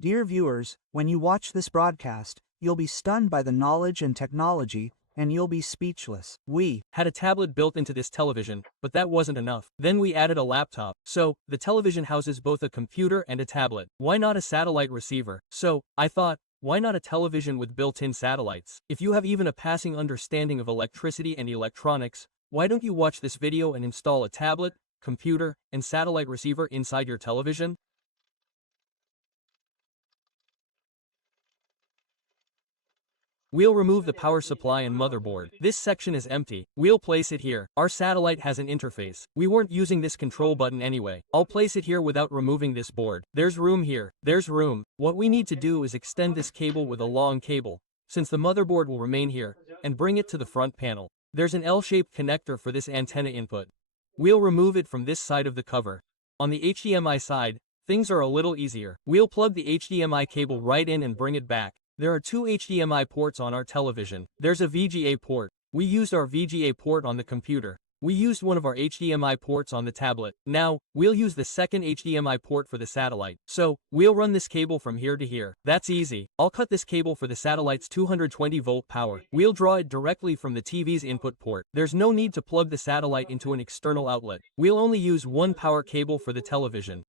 Dear viewers, when you watch this broadcast, you'll be stunned by the knowledge and technology, and you'll be speechless. We had a tablet built into this television, but that wasn't enough. Then we added a laptop. So, the television houses both a computer and a tablet. Why not a satellite receiver? So, I thought, why not a television with built-in satellites? If you have even a passing understanding of electricity and electronics, why don't you watch this video and install a tablet, computer, and satellite receiver inside your television? We'll remove the power supply and motherboard. This section is empty. We'll place it here. Our satellite has an interface. We weren't using this control button anyway. I'll place it here without removing this board. There's room here. There's room. What we need to do is extend this cable with a long cable, since the motherboard will remain here, and bring it to the front panel. There's an L-shaped connector for this antenna input. We'll remove it from this side of the cover. On the HDMI side, things are a little easier. We'll plug the HDMI cable right in and bring it back. There are two HDMI ports on our television. There's a VGA port. We used our VGA port on the computer. We used one of our HDMI ports on the tablet. Now, we'll use the second HDMI port for the satellite. So, we'll run this cable from here to here. That's easy. I'll cut this cable for the satellite's 220-volt power. We'll draw it directly from the TV's input port. There's no need to plug the satellite into an external outlet. We'll only use one power cable for the television.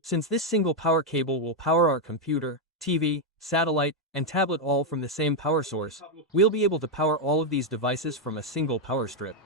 Since this single power cable will power our computer, TV, satellite, and tablet all from the same power source, we'll be able to power all of these devices from a single power strip.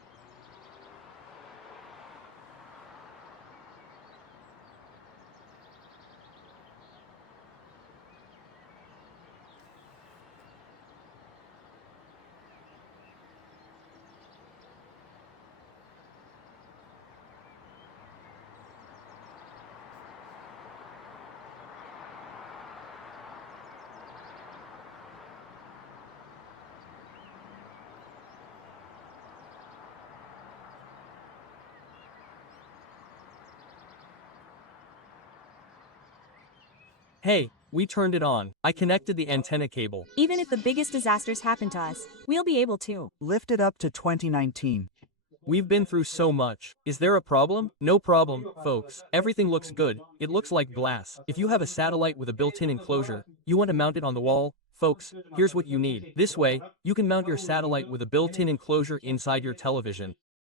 Hey, we turned it on. I connected the antenna cable. Even if the biggest disasters happen to us, we'll be able to Lift it up to 2019. We've been through so much. Is there a problem? No problem, folks. Everything looks good. It looks like glass. If you have a satellite with a built-in enclosure, you want to mount it on the wall, folks, here's what you need. This way, you can mount your satellite with a built-in enclosure inside your television.